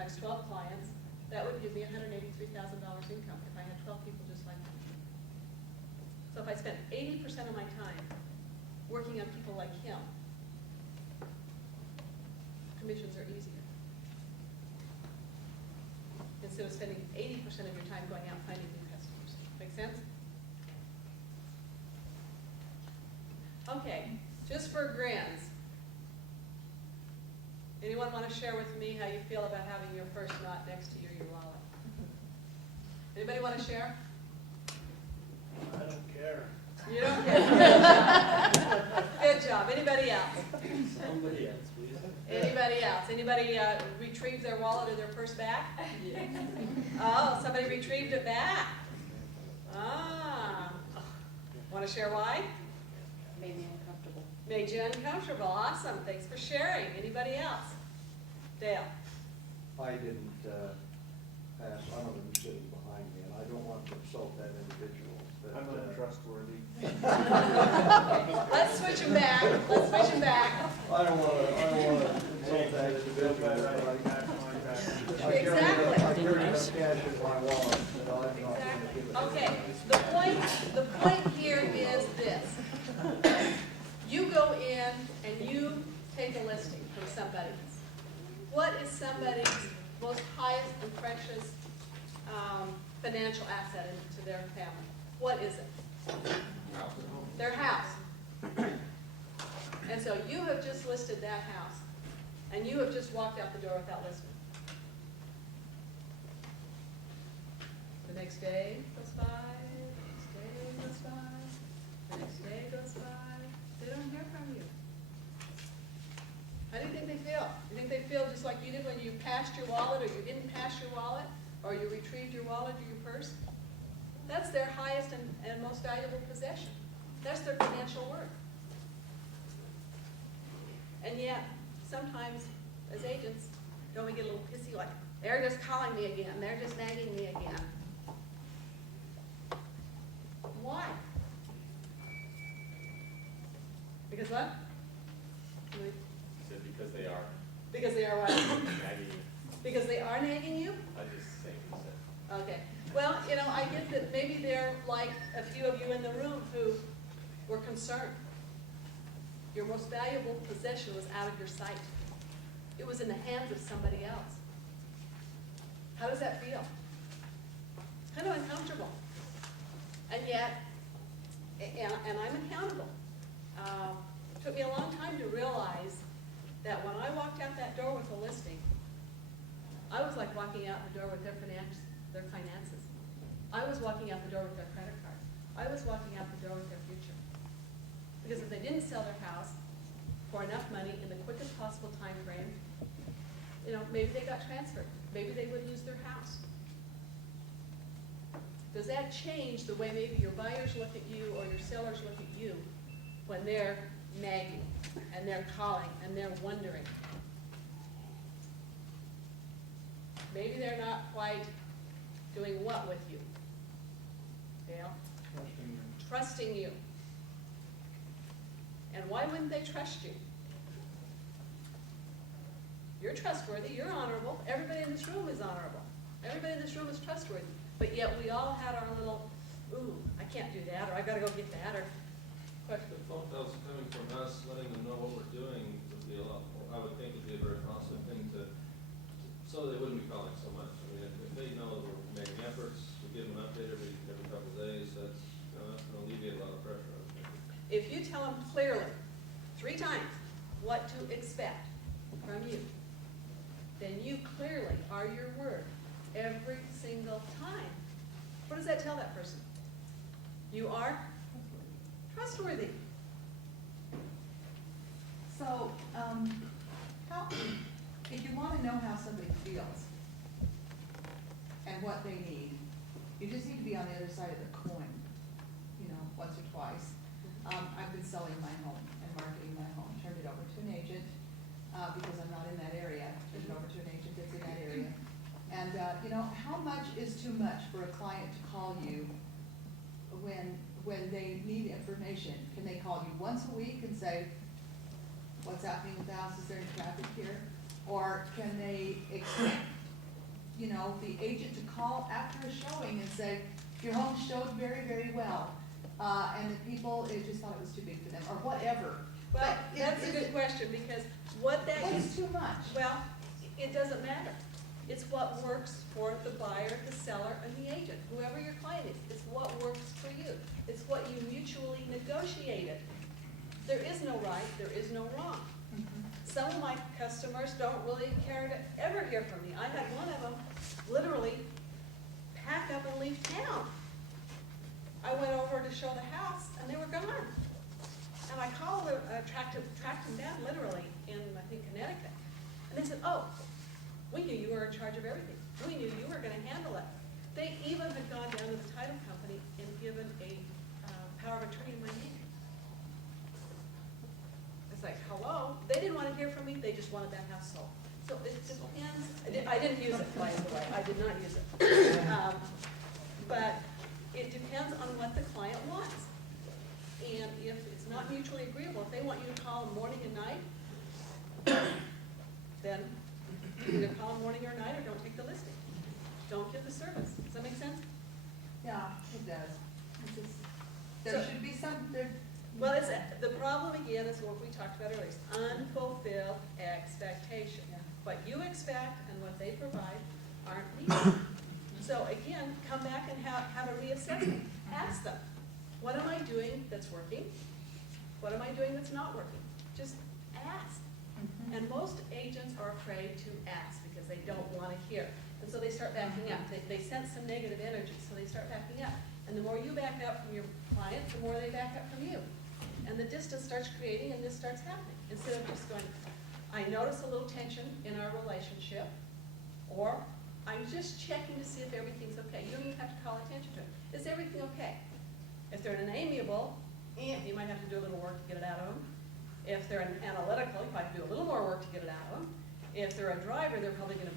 times 12 clients, that would give me $183,000 income if I had 12 people just like me. So if I spent 80% of my time working on people like him, commissions are easier. Instead of spending 80% of your time going out finding new customers. Make sense? Okay, just for grins. Anyone want to share with me how you feel about having your first knot next to your wallet? Anybody want to share? I don't care. You don't care. Good job. Anybody else? Somebody else, please. Anybody else? Anybody retrieve their wallet or their purse back? Yeah. Oh, somebody retrieved it back. Ah. Want to share why? Made me uncomfortable. Made you uncomfortable. Awesome. Thanks for sharing. Anybody else? Dale. I didn't pass, I don't know who's sitting behind me, and I don't want to insult that individual, but. I'm untrustworthy. Let's switch them back. Let's switch them back. I don't want to insult that individual. Exactly. I carry enough cash in my wallet that I'm not going to give it. Okay. The point here is this. You go in and you take a listing from somebody. What is somebody's most highest and precious financial asset to their family? What is it? Their house. And so you have just listed that house, and you have just walked out the door without listing. The next day goes by, the next day goes by, the next day goes by. They don't hear from you. How do you think they feel? You think they feel just like you did when you passed your wallet, or you didn't pass your wallet, or you retrieved your wallet or your purse? That's their highest and most valuable possession. That's their financial worth. And yet, sometimes, as agents, don't we get a little pissy, like, they're just calling me again, they're just nagging me again. Why? Because what? Because they are Because they are what? nagging you. Because they are nagging you? I just say what you said. Okay. Well, you know, I get that maybe they're like a few of you in the room who were concerned. Your most valuable possession was out of your sight. It was in the hands of somebody else. How does that feel? Kind of uncomfortable. And yet, and I'm accountable. It took me a long time to realize that when I walked out that door with a listing, I was like walking out the door with their finances. I was walking out the door with their credit cards. I was walking out the door with their future. Because if they didn't sell their house for enough money in the quickest possible time frame, you know, maybe they got transferred. Maybe they would lose their house. Does that change the way maybe your buyers look at you or your sellers look at you when they're nagging and they're calling and they're wondering? Maybe they're not quite doing what with you? Dale? Trusting you. And why wouldn't they trust you? You're trustworthy, you're honorable. Everybody in this room is honorable. Everybody in this room is trustworthy. But yet we all had our little, ooh, I can't do that, or I gotta go get that, or question. The phone calls coming from us, letting them know what we're doing would be a lot more, I would think would be a very positive thing so they wouldn't be calling so much. I mean, if they know that we're making efforts, we give them an update every couple of days, that's going to alleviate a lot of pressure, I think. If you tell them clearly, 3 times, what to expect from you, then you clearly are your word every single time. What does that tell that person? You are trustworthy. So, if you want to know how somebody feels and what they need, you just need to be on the other side of the coin, you know, once or twice. I've been selling my home and marketing my home, turned it over to an agent because I'm not in that area, turned it over to an agent that's in that area. And, you know, how much is too much for a client to call you when they need information? Can they call you once a week and say, what's happening with the house? Is there any traffic here? Or can they expect you know, the agent to call after a showing and say, your home showed very, very well. And the people, it just thought it was too big for them, or whatever. Well, But that's a is good it- question, because what that What is, is too much? well, it doesn't matter. It's what works for the buyer, the seller, and the agent, whoever your client is. It's what works for you. It's what you mutually negotiated. There is no right, there is no wrong. Mhm. Some of my customers don't really care to ever hear from me. I had one of them literally pack up and leave town. I went over to show the house, and they were gone. And I called, tracked them down literally in, I think, Connecticut. And they said, oh, we knew you were in charge of everything. We knew you were gonna handle it. They even had gone down to the title company and given a power of attorney in my name. It's like, hello? They didn't wanna hear from me, they just wanted that house sold. So it depends. I didn't use it, by the way, I did not use it. But it depends on what the client wants. And if it's not mutually agreeable, if they want you to call them morning and night, then either call them morning or night or don't take the listing. Don't give the service. Does that make sense? Yeah, it does. It's just, there So- should be some, there. Well, it's, the problem again is what we talked about earlier, is unfulfilled expectation. Yeah. What you expect and what they provide aren't needed. So again, come back and have a reassessment. Ask them, what am I doing that's working? What am I doing that's not working? Just ask. Mhm. And most agents are afraid to ask because they don't want to hear. And so they start backing up. They sense some negative energy, so they start backing up. And the more you back up from your client, the more they back up from you. And the distance starts creating and this starts happening. Instead of just going, I notice a little tension in our relationship, or I'm just checking to see if everything's okay. You don't even have to call attention to it. Is everything okay? If they're an amiable, you might have to do a little work to get it out of them. If they're an analytical, you might do a little more work to get it out of them. If they're a driver, they're probably going to